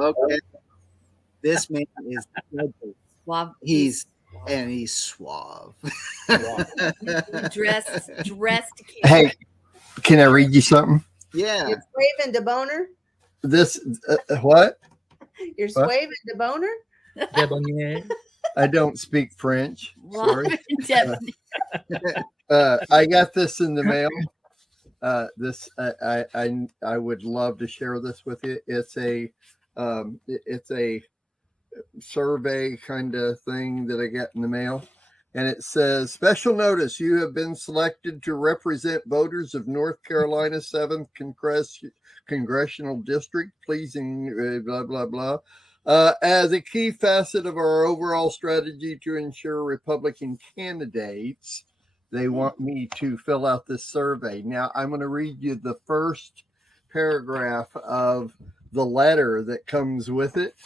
Okay. This man is Suave. he's suave. dressed. Hey, can I read you something? Yeah. You're swaving the boner? This what? You're swaving the boner? I don't speak French. Sorry. Definitely. I got this in the mail. I would love to share this with you. It's a survey kind of thing that I got in the mail, and it says, special notice, you have been selected to represent voters of North Carolina's 7th congressional district, pleasing blah blah blah, as a key facet of our overall strategy to ensure Republican candidates. They want me to fill out this survey. Now, I'm going to read you the first paragraph of the letter that comes with it.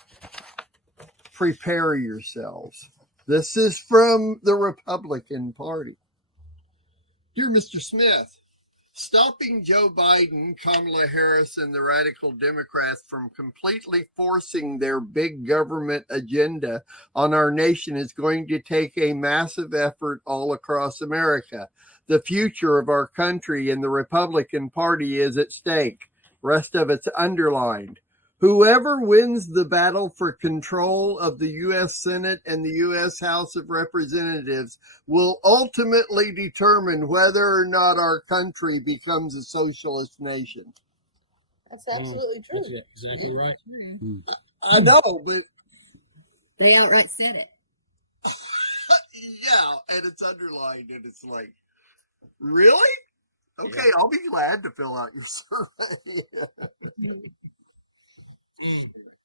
Prepare yourselves. This is from the Republican Party. Dear Mr. Smith, stopping Joe Biden, Kamala Harris, and the radical Democrats from completely forcing their big government agenda on our nation is going to take a massive effort all across America. The future of our country and the Republican Party is at stake. Rest of it's underlined. Whoever wins the battle for control of the U.S. Senate and the U.S. House of Representatives will ultimately determine whether or not our country becomes a socialist nation. That's absolutely true. That's exactly right. I know, but They outright said it. yeah, and it's underlined, and it's like, really? Okay, yeah. I'll be glad to fill out your survey.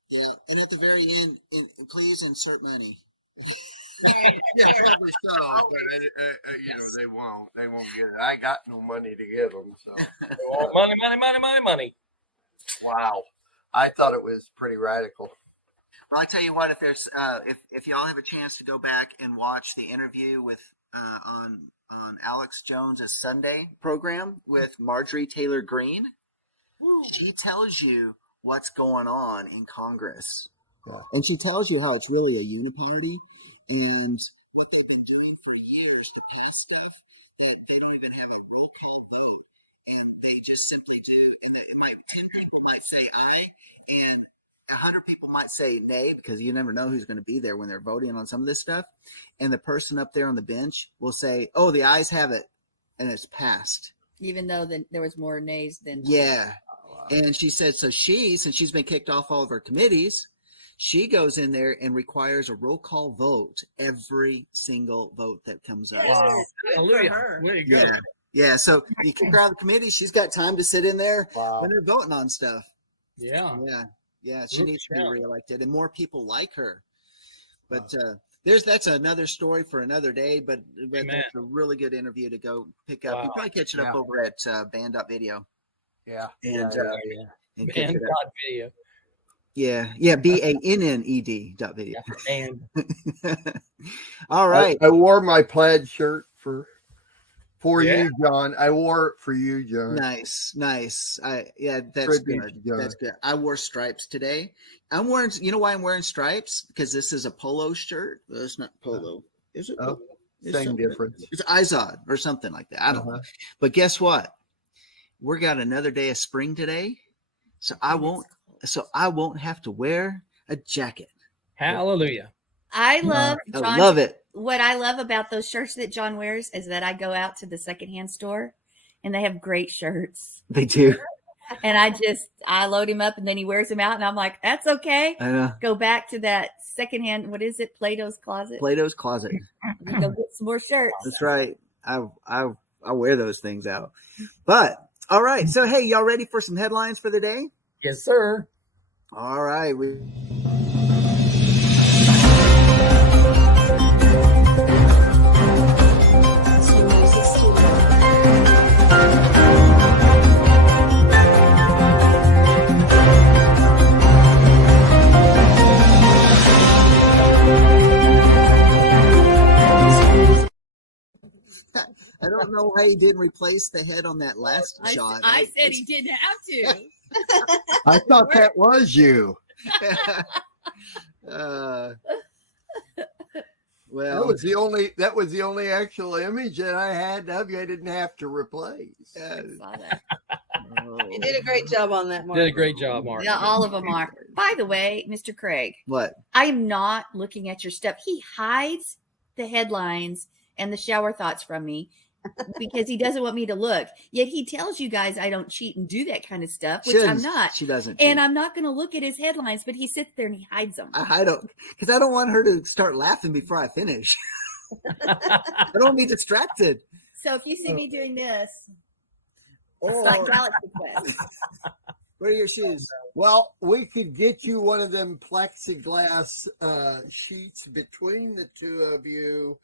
Yeah, and at the very end, please insert money. Yeah, probably so, but they won't get it. I got no money to give them, so money. Wow, I thought it was pretty radical. Well, I tell you what, if there's if y'all have a chance to go back and watch the interview with on Alex Jones's Sunday program with Marjorie Taylor Greene, she tells you what's going on in Congress. Yeah. And she tells you how it's really a uniparty, and they've been doing for years the bad stuff that they don't even have a roll call vote, and they just simply do. And 10 people might say aye, and 100 people might say nay, because you never know who's going to be there when they're voting on some of this stuff. And the person up there on the bench will say, "Oh, the ayes have it," and it's passed. Even though there was more nays than yeah. And she said, so since she's been kicked off all of her committees, she goes in there and requires a roll call vote every single vote that comes up. Wow. Hallelujah. Way to go. Yeah. So you kick her out of the committee. She's got time to sit in there when they're voting on stuff. Yeah. Yeah. She needs to be reelected, and more people like her. But that's another story for another day. But that's a really good interview to go pick up. You probably catch it up over at band.video. Yeah. And Video. Yeah, BANNED.video. And all right. I wore my plaid shirt for you, John. I wore it for you, John. Nice. That's good. That's good. I wore stripes today. You know why I'm wearing stripes? Because this is a polo shirt. Well, it's not polo. Is it? Oh, same difference. It's Izod or something like that. I don't know. But guess what? We got another day of spring today, so I won't have to wear a jacket. Hallelujah. I love it. What I love about those shirts that John wears is that I go out to the secondhand store and they have great shirts. They do. And I load him up and then he wears them out and I'm like, that's okay. I know. Go back to that secondhand. What is it? Plato's Closet. Go get some more shirts. That's right. I wear those things out. But all right. So, hey, y'all ready for some headlines for the day? Yes, sir. All right. I don't know why he didn't replace the head on that last shot. I said he didn't have to. I thought that was you. That was the only actual image that I had of you. I didn't have to replace. I saw that. You did a great job on that, Mark. Did a great job, Mark. Yeah, all of them are. By the way, Mr. Craig, What? I'm not looking at your stuff. He hides the headlines and the shower thoughts from me because he doesn't want me to look. Yet he tells you guys I don't cheat and do that kind of stuff, which I'm not. She doesn't. And I'm not going to look at his headlines, but he sits there and he hides them. I don't, because I don't want her to start laughing before I finish. I don't want to be distracted. So if you see me doing this, it's Or, not Galaxy Quest. where are your shoes? Well, we could get you one of them plexiglass sheets between the two of you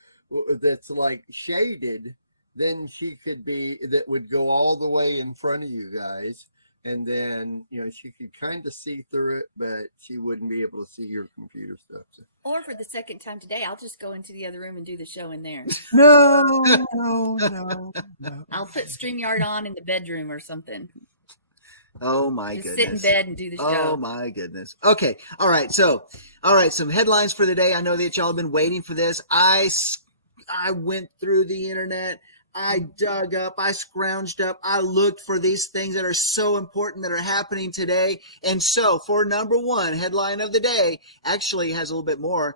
that's like shaded. Then she could be, that would go all the way in front of you guys. And then, she could kind of see through it, but she wouldn't be able to see your computer stuff. So. Or for the second time today, I'll just go into the other room and do the show in there. No. I'll put StreamYard on in the bedroom or something. Oh my Just goodness. sit in bed and do the show. Oh my goodness. Okay. All right. So, some headlines for the day. I know that y'all have been waiting for this. I went through the internet. I dug up, I scrounged up, I looked for these things that are so important that are happening today. And so for number one, headline of the day, actually has a little bit more.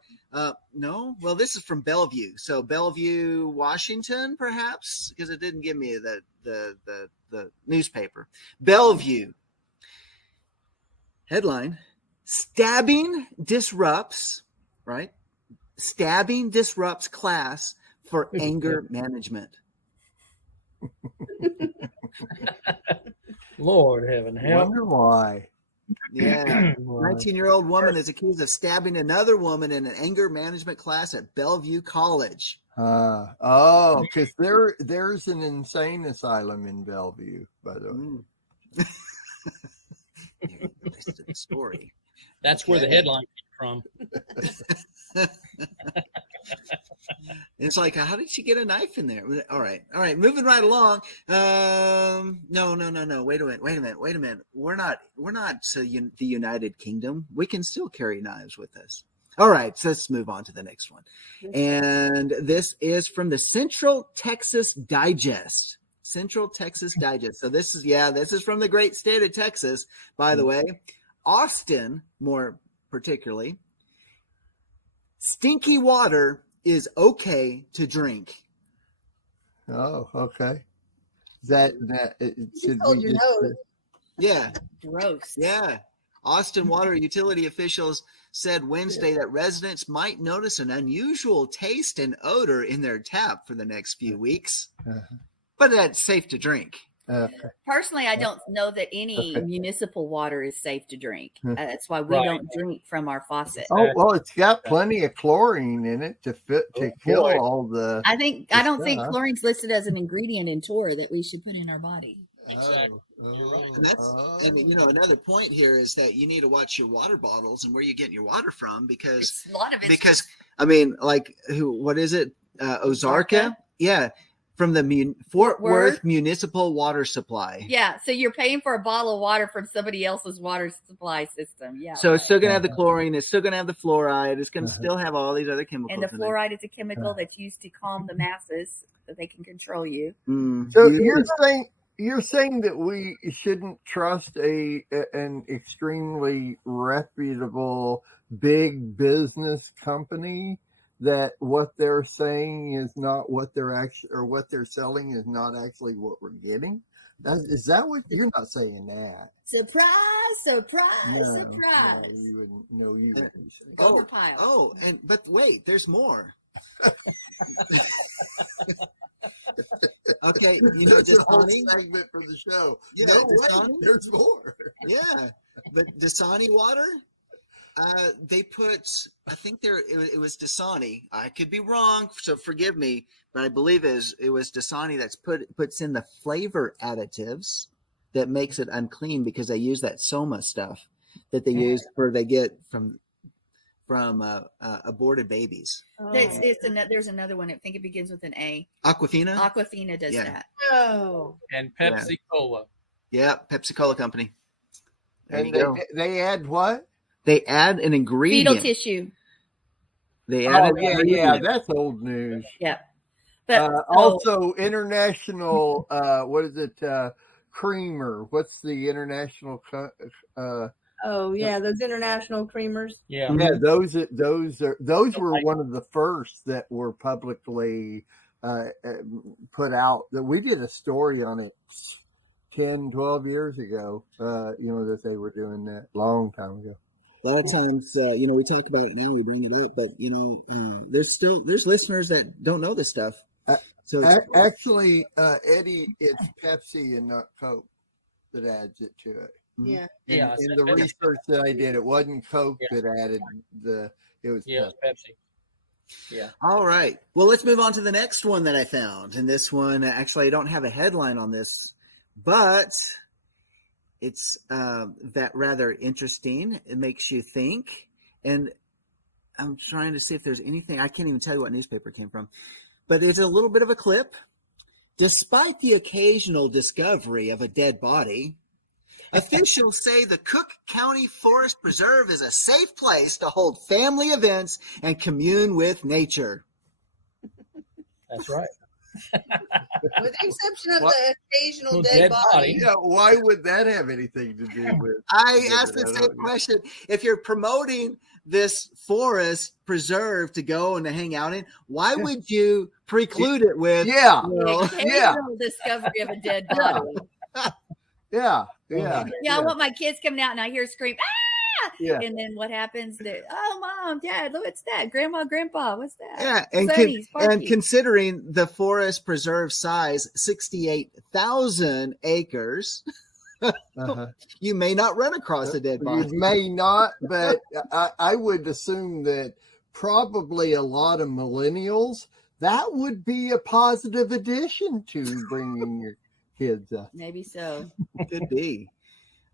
No, well, this is from Bellevue. So Bellevue, Washington, perhaps, because it didn't give me the newspaper. Bellevue. Headline, stabbing disrupts, right? Stabbing disrupts class for anger management. Lord heaven help. Wonder why. Yeah. 19-year-old woman is accused of stabbing another woman in an anger management class at Bellevue College. Because there's an insane asylum in Bellevue, by the way. Listen to the story. That's where the headline came from. It's like, how did she get a knife in there? All right. Moving right along. No. Wait a minute. We're not the United Kingdom. We can still carry knives with us. All right. So let's move on to the next one. And this is from the Central Texas Digest. Central Texas Digest. So this is from the great state of Texas, by the way. Austin, more particularly. Stinky water is okay to drink. Oh, okay. Should hold we your just, nose. Yeah. Gross. Yeah. Austin water utility officials said Wednesday that residents might notice an unusual taste and odor in their tap for the next few weeks. But that's safe to drink. Personally, I don't know that any municipal water is safe to drink. That's why we Right. don't drink from our faucet. Oh, well, it's got plenty of chlorine in it to kill boy. all the. I don't think stuff. chlorine's listed as an ingredient in Torah that we should put in our body. Exactly. You're right. And that's, another point here is that you need to watch your water bottles and where you're getting your water from because A lot of it's what is it? Ozarka? Yeah. From the Fort Worth Municipal Water Supply. Yeah, so you're paying for a bottle of water from somebody else's water supply system. Yeah. So it's still going to have the chlorine. It's still going to have the fluoride. It's going to still have all these other chemicals. And the in it. fluoride is a chemical that's used to calm the masses so they can control you. So you're saying that we shouldn't trust an extremely reputable big business company, that what they're saying is not what they're actually, or what they're selling is not actually what we're getting? Is that what you're not saying that? Surprise, surprise, No, surprise. No, you wouldn't be saying that. Overpile. But wait, there's more. Okay, That's a whole Dasani. segment for the show. Yeah, No, Dasani? wait, there's more. Yeah, but Dasani water. They put, I think it was Dasani. I could be wrong, so forgive me, but I believe it was Dasani that's puts in the flavor additives that makes it unclean because they use that soma stuff that they use they get from aborted babies. There's another one. I think it begins with an A. Aquafina? Aquafina does Yeah. that. Oh. And Pepsi Cola. Yeah, Pepsi Cola Company. There you And go. they add what? they add an ingredient. Fetal tissue. They add Oh an yeah, ingredient. that's old news. Yeah. But Also, international. What is it? Creamer. What's the international? Oh yeah, those international creamers. Yeah. Yeah, those were one of the first that were publicly put out. That we did a story on it 10, 12 years ago. That they were doing that long time ago. A lot of times, we talk about it now, we bring it up, but there's listeners that don't know this stuff. So Actually, Eddie, it's Pepsi and not Coke that adds it to it. Yeah. Yeah. In the research that I did, it wasn't Coke that added it was Yeah, Pepsi. Pepsi. Yeah. All right. Well, let's move on to the next one that I found. And this one, actually, I don't have a headline on this, but it's that rather interesting. It makes you think. And I'm trying to see if there's anything. I can't even tell you what newspaper it came from. But it's a little bit of a clip. Despite the occasional discovery of a dead body, officials say the Cook County Forest Preserve is a safe place to hold family events and commune with nature. That's right. With the exception of What? the occasional Well, dead body. Yeah, why would that have anything to do with? I asked the same question. If you're promoting this forest preserve to go and to hang out in, why would you preclude it with? Yeah, the occasional discovery of a dead body. yeah. Yeah, I want my kids coming out and I hear a scream, ah! Yeah. And then what happens? Oh, Mom, Dad, look, what's that? Grandma, Grandpa, what's that? Yeah, and Sonny, Sparky. and considering the forest preserve size, 68,000 acres, Uh-huh. you may not run across a dead You body. may not, but I would assume that probably a lot of millennials, that would be a positive addition to bringing your kids up. Maybe so. Could be.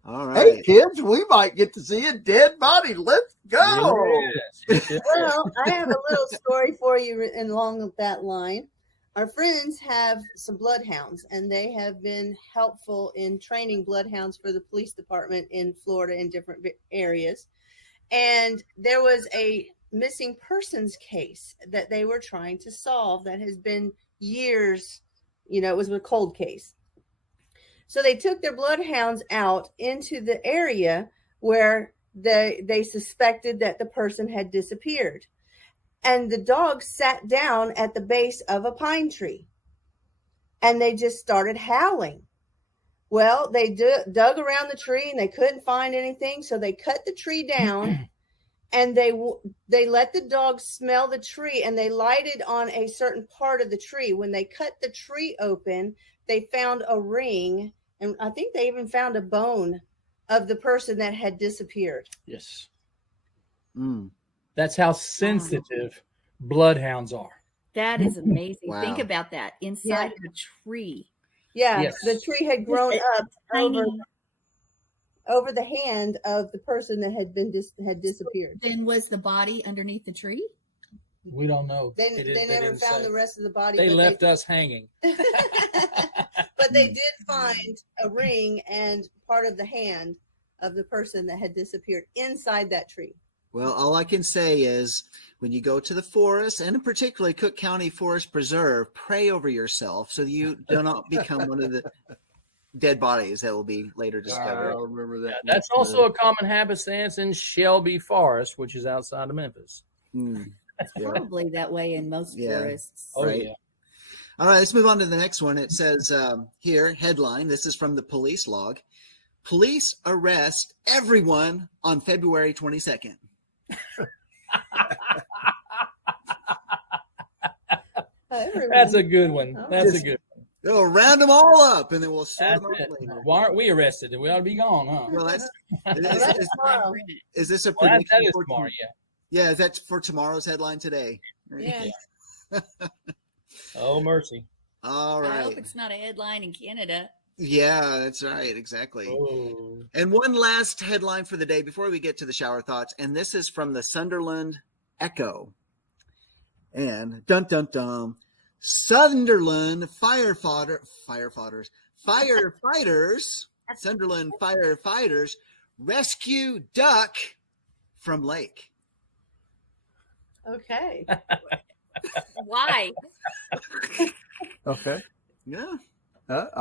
All Hey, right. kids, we might get to see a dead body. Let's go. Yes. Well, I have a little story for you along that line. Our friends have some bloodhounds, and they have been helpful in training bloodhounds for the police department in Florida in different areas. And there was a missing persons case that they were trying to solve that has been years. It was a cold case. So they took their bloodhounds out into the area where they suspected that the person had disappeared. And the dogs sat down at the base of a pine tree. And they just started howling. Well, they dug around the tree and they couldn't find anything. So they cut the tree down and they let the dogs smell the tree, and they lighted on a certain part of the tree. When they cut the tree open, they found a ring, and I think they even found a bone of the person that had disappeared. Yes. Mm. That's how sensitive bloodhounds are. That is amazing. Wow. Think about that. Inside of a tree. Yeah, Yes. the tree had grown up Tiny. over the hand of the person that had disappeared. Then was the body underneath the tree? We don't know. They never didn't found say. the rest of the body. They but left us hanging. but they did find a ring and part of the hand of the person that had disappeared inside that tree. Well, all I can say is when you go to the forest, and particularly Cook County Forest Preserve, pray over yourself so that you do not become one of the dead bodies that will be later discovered. I'll remember that. That's also a common happenstance in Shelby Forest, which is outside of Memphis. Mm. It's Yeah. probably that way in most Yeah. forests. Oh, Right. yeah. All right, let's move on to the next one. It says here, headline, this is from the police log. Police arrest everyone on February 22nd. That's a good one. That's a good one. They'll round them all up, and then we'll sort That's them out it. later. Why aren't we arrested? We ought to be gone, huh? Well, that's That's tomorrow. is this a Well, that prediction is for tomorrow, yeah. Yeah, is that for tomorrow's headline today? Yeah. Oh, mercy. All I hope right. it's not a headline in Canada. Yeah, that's right. Exactly. Oh. And one last headline for the day before we get to the shower thoughts, and this is from the Sunderland Echo. And dun dun dun, Sunderland firefighters, Sunderland firefighters rescue duck from lake. Okay. Why? Okay. Yeah. So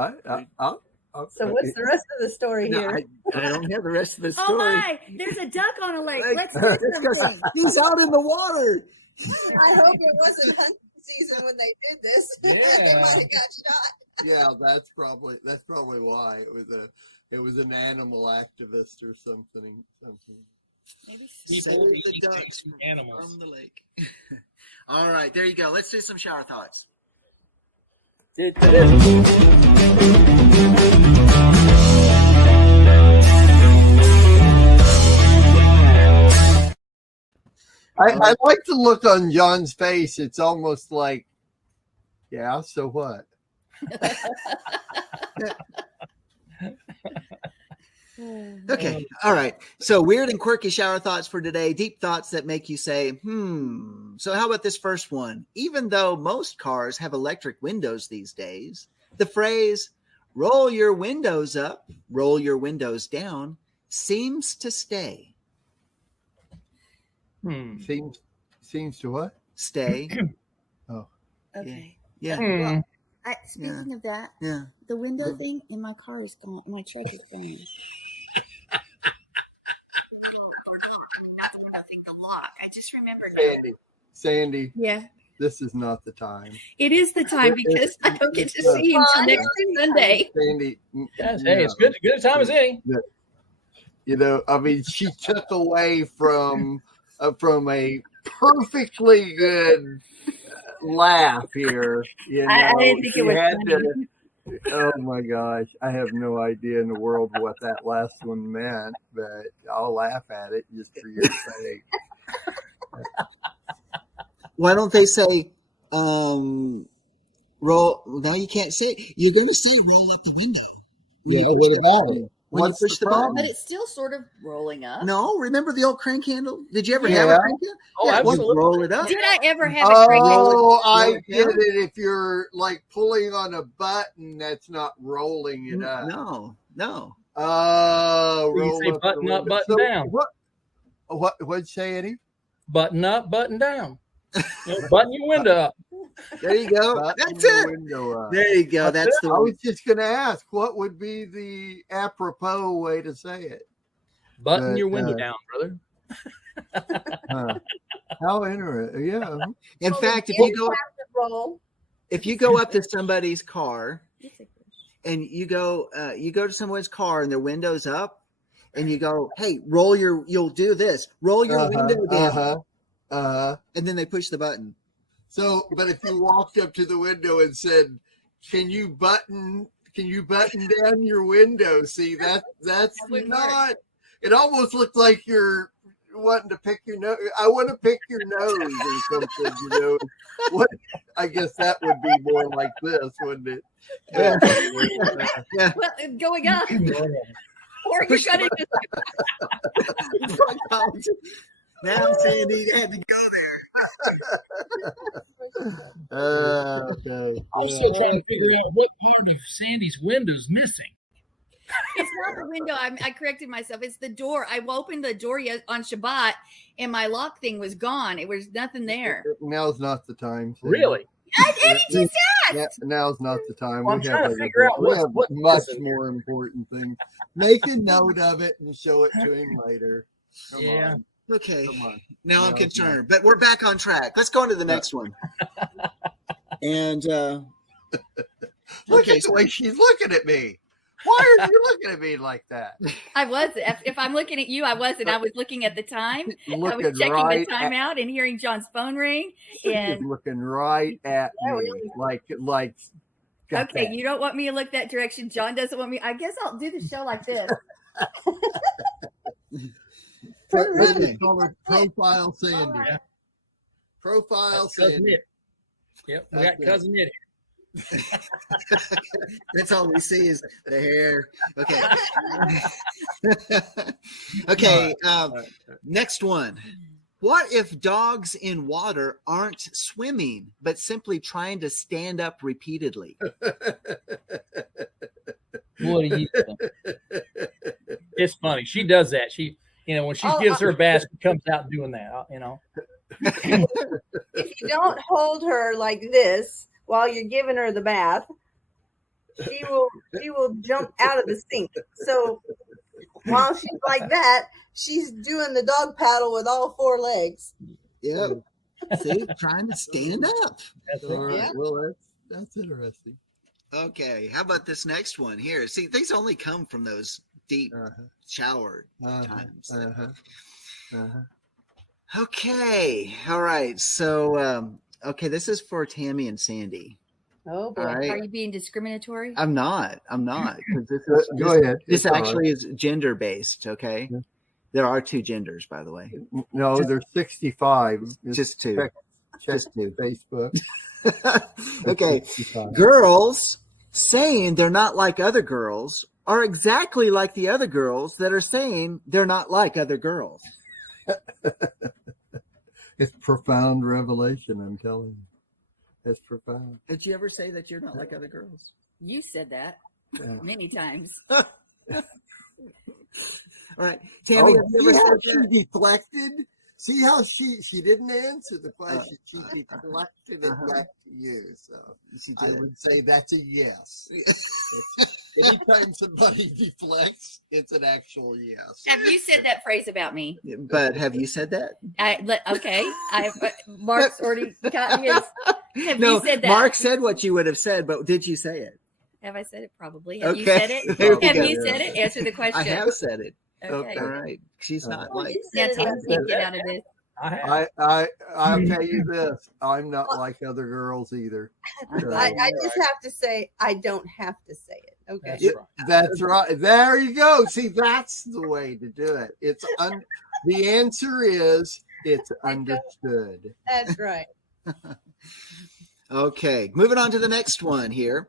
what's the rest of the story No, here? I don't have the rest of the story. Oh my! There's a duck on a lake. Like, Let's do it's 'cause something. he's out in the water. I hope it wasn't hunting season when they did this. They Yeah. might have got shot. Yeah, that's probably why it was an animal activist or something. Maybe People Save the eating ducks things from animals. from the lake. All right, there you go. Let's do some shower thoughts. I like the look on John's face. It's almost like, yeah, so what? Okay. All right. So weird and quirky shower thoughts for today. Deep thoughts that make you say, So how about this first one? Even though most cars have electric windows these days, the phrase roll your windows up, roll your windows down seems to stay. Seems to what? Stay. Okay. Yeah. Hmm. Speaking of that, Yeah. the window thing in my car is gone. My truck is gone. Not the window thing, the lock. I just remembered now. Sandy, Yeah, this is not the time. it is the time because I don't get to see him until next Sunday. Sandy, Yes, hey, it's good time as any. You know, I mean, she took away from a perfectly good laugh here. You know, I didn't think it was funny. oh my gosh, I have no idea in the world what that last one meant, but I'll laugh at it just for your sake. Why don't they say, roll? Now you can't say it. You're going to say roll up the window. Yeah, what about it? When What's you push the the problem? button. But it's still sort of rolling up. No, remember the old crank handle? Did you ever Yeah. have a crank handle? Oh, yeah, absolutely. you roll it up. Did I ever have a crank? Oh, I roll it get down. it. If you're like pulling on a button, that's not rolling it up. No. Oh, You roll say up button the up, window. button down. What'd you say, Eddie? Button up, button down. Button your window up. There you go. Button That's the it. window up. There you go. That's the I one. was just going to ask, what would be the apropos way to say it? Button But, your window down, brother. Huh. How interesting. Yeah. In fact, if you go up to somebody's car and you go to someone's car and their window's up and you go, hey, you'll do this. Roll your window down. And then they push the button. So, but if you walked up to the window and said, "Can you button down your window?" See, that's wouldn't not. It almost looked like you're wanting to pick your nose. I want to pick your nose or something. You know, what? I guess that would be more like this, wouldn't it? Yeah. Well, going up. Or you're going to Now, Sandy, had to go. I'm still trying to figure out what end of Sandy's window's missing. It's not the window. I corrected myself. It's the door. I opened the door on Shabbat, and my lock thing was gone. It was nothing there. Now's not the time. Sandy. Really? Eddie just asked. Now's not the time. Well, I'm trying to figure out we have what much is in more important things. Make a note of it and show it to him later. Come on. Okay. Come on. Now I'm No, concerned, but we're back on track. Let's go on to the next one. And Look at the way she's looking at me. Why are you looking at me like that? I was. If I'm looking at you, I wasn't. I was looking at the time. I was Looking checking right the time out and hearing John's phone ring. And looking right at me, like. got okay, that. you don't want me to look that direction. John doesn't want me. I guess I'll do the show like this. Okay. Profile Sandy. Yeah. Profile Cousin Sandy. Nick. Yep, we got cousin Nick. that's all we see is the hair. Okay. Okay. Next one. What if dogs in water aren't swimming, but simply trying to stand up repeatedly? What do you think? It's funny. She does that. You know, when she Oh, gives her bath, she comes out doing that. You know. If you don't hold her like this while you're giving her the bath, she will jump out of the sink. So while she's like that, she's doing the dog paddle with all 4 legs. Yep. See, trying to stand up. All right. Yeah. Well, that's interesting. Okay, how about this next one here? See, these only come from those deep shower times. Okay, all right. So, okay, this is for Tammy and Sandy. Oh boy. All right. Are you being discriminatory? I'm not. 'Cause Go ahead. This It's all actually is gender based. Okay, Yeah. there are 2 genders, by the way. right. No, there's 65. Just 2. Check Just 2. Facebook. Okay, 65. girls saying they're not like other girls are exactly like the other girls that are saying they're not like other girls. It's profound revelation, I'm telling you. It's profound. Did you ever say that you're not like other girls? You said that Yeah. many times. All right, Tammy, have you see ever how said she that? deflected? See how she didn't answer the question. She deflected it back to you. So She I did. would say that's a yes. Anytime somebody deflects, it's an actual yes. Have you said that phrase about me? But have you said that? Okay. Mark's already got his. Have No, you said that? Mark said what you would have said, but did you say it? Have I said it? Probably. Have you Okay. said it? There we Have go. you said it? Answer the question. I have said it. Okay. All right. She's not Oh, like. you Now said Tim it. can't get out of this. I'll tell you this. I'm not like other girls either. I just have to say I don't have to say it. Okay. That's right. That's right. There you go. See, that's the way to do it. It's the answer is it's understood. That's right. Okay. Moving on to the next one here.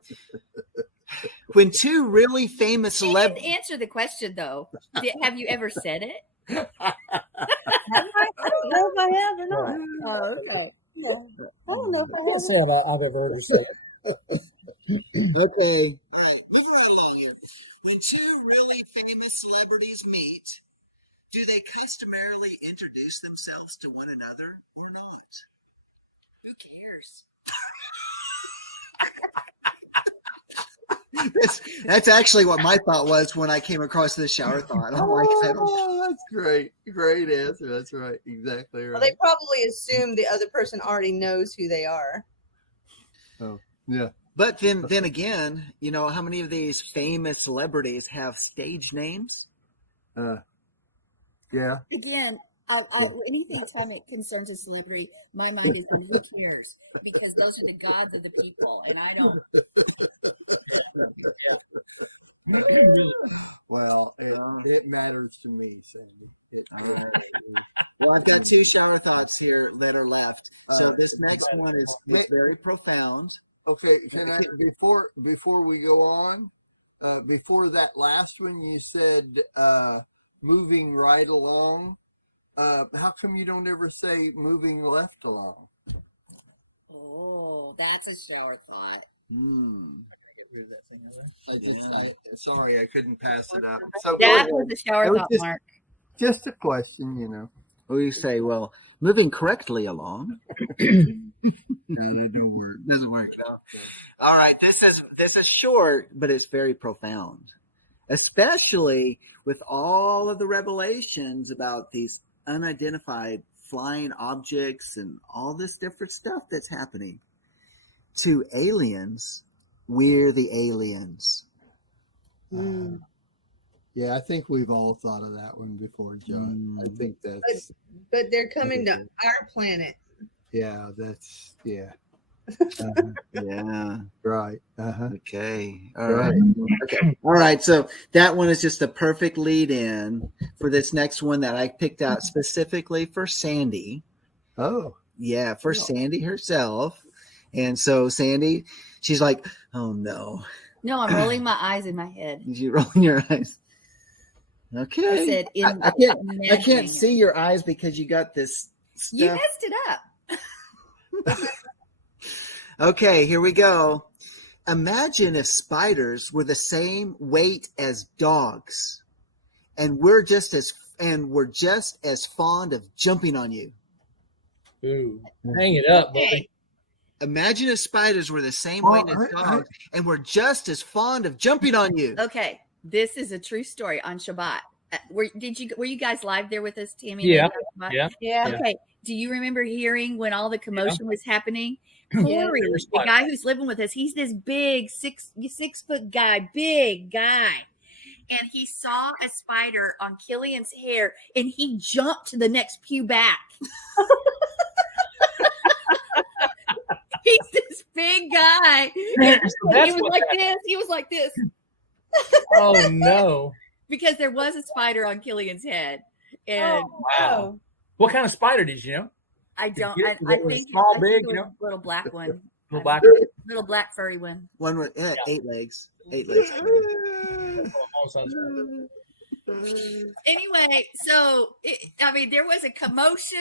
When 2 really famous She didn't celebrities. answer the question though. Have you ever said it? I don't know if I have or not. I don't know if I I can't have. say I've ever heard her say it. Okay. All right. Moving right along here. When 2 really famous celebrities meet, do they customarily introduce themselves to one another or not? Who cares? That's actually what my thought was when I came across this shower thought. I'm like, I don't. Oh, that's great. Great answer. That's right. Exactly right. Well, they probably assume the other person already knows who they are. Yeah. But then again, you know, how many of these famous celebrities have stage names? Yeah. Again, anything time it concerns a celebrity, my mind is on who cares, because those are the gods of the people, and I don't. Well, it matters to me, Sandy. Well, I've got 2 shower thoughts here that are left. So this next one is very profound. Okay, can I before we go on, before that last one you said moving right along. How come you don't ever say moving left along? Oh, that's a shower thought. Sorry, I couldn't pass it up. So That was a shower That was thought, just- Mark. just a question, you know. We say, well, moving correctly along. It doesn't work out. All right, this is short, but it's very profound, especially with all of the revelations about these unidentified flying objects and all this different stuff that's happening. To aliens, we're the aliens. Yeah, I think we've all thought of that one before, John. I think that's But they're coming to our planet. yeah, that's yeah. Yeah. Right. Okay. All right. Okay. All right. So that one is just a perfect lead in for this next one that I picked out specifically for Sandy. Oh. Yeah, for Sandy herself. And so Sandy, she's like, oh no. No, I'm rolling my eyes in my head. You rolling your eyes. Okay. I said, I can't see your eyes because you got this stuff. You messed it up. Okay, here we go. Imagine if spiders were the same weight as dogs, and we're just as were just as fond of jumping on you. Ooh, hang it up, Okay. buddy. Imagine if spiders were the same way as dogs and were just as fond of jumping on you. Okay, this is a true story on Shabbat. Were you guys live there with us, Tammy? Yeah. Shabbat? Yeah. Yeah. Okay. Do you remember hearing when all the commotion was happening? Yeah. Corey, the guy who's living with us, he's this big 6 foot guy, big guy. And he saw a spider on Killian's hair and he jumped to the next pew back. He's this big guy. That's He was what like happened. this. He was like this. Oh no! Because there was a spider on Killian's head. And Wow. What kind of spider did you know? I don't. Was I it think small, I think big, it was you know? a little black one. Little black. Little black furry one. One with 8 legs. 8 legs. Anyway, so there was a commotion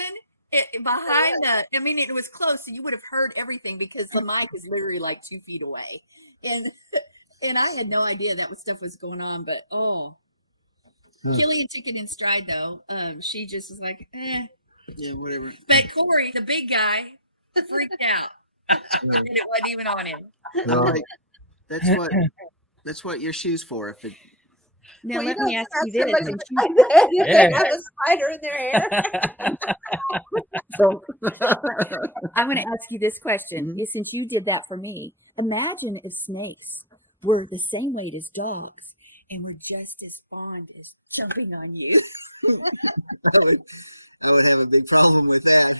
behind the. I mean, it was close, so you would have heard everything because the mic is literally like 2 feet away, and I had no idea that stuff was going on. But Killian took it in stride, though. She just was like, eh. Yeah, whatever. But Corey, the big guy, freaked out, and it wasn't even on him. I'm like, that's what your shoe's for. If it Now Well, let you me don't ask have you this. somebody since behind their head if Yeah. they have a spider in their hair. I'm going to ask you this question. Since you did that for me, imagine if snakes were the same weight as dogs and were just as fond as jumping on you. I would have a big problem with that.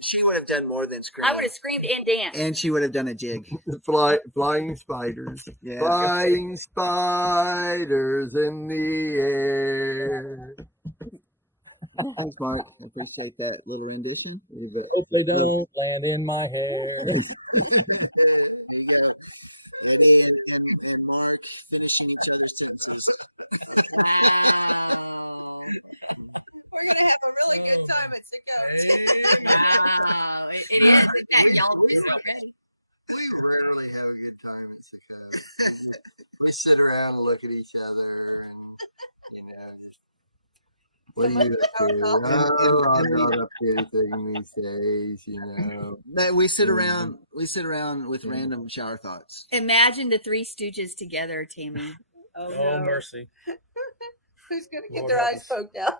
She would have done more than scream. I would have screamed and danced. And she would have done a jig. Flying spiders. Yeah. Flying spiders in the air. Thanks, Mark. I appreciate that little rendition. Hope they don't land in my hair. Eddie and Mark finishing each other's sentences. We're going to have a really good time at Sicko's. It is, isn't that y'all miss already? We rarely have a good time at Sicko. We sit around and look at each other and, what are you up to? Oh, I'm not up to anything these days, That we sit around with random shower thoughts. Imagine the Three Stooges together, Tammy. Oh, Oh no. mercy! Who's going to get Lord their help eyes us. poked out?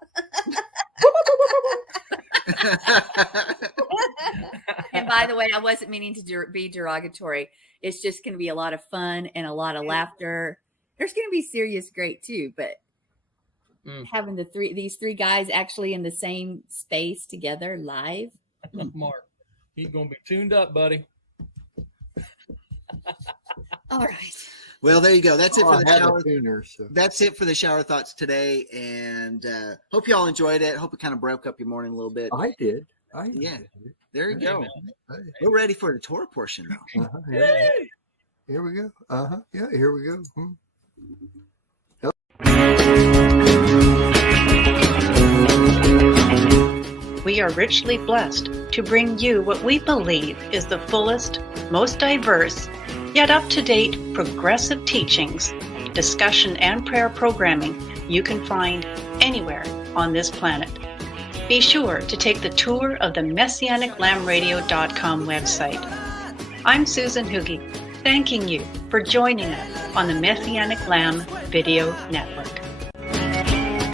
And by the way, I wasn't meaning to be derogatory. It's just going to be a lot of fun and a lot of laughter. There's going to be serious great too, but having these three guys actually in the same space together live. Mark, he's gonna be tuned up, buddy. All right. Well, there you go. That's it for the I have shower. a tuner, so. That's it for the shower thoughts today, and hope you all enjoyed it. Hope it kind of broke up your morning a little bit. I did. Yeah. There you go. Hey. We're ready for the Torah portion now. Here we go. Yeah, here we go. We are richly blessed to bring you what we believe is the fullest, most diverse, yet up-to-date progressive teachings, discussion, and prayer programming you can find anywhere on this planet. Be sure to take the tour of the MessianicLambRadio.com website. I'm Susan Hoogie, thanking you for joining us on the Messianic Lamb Video Network.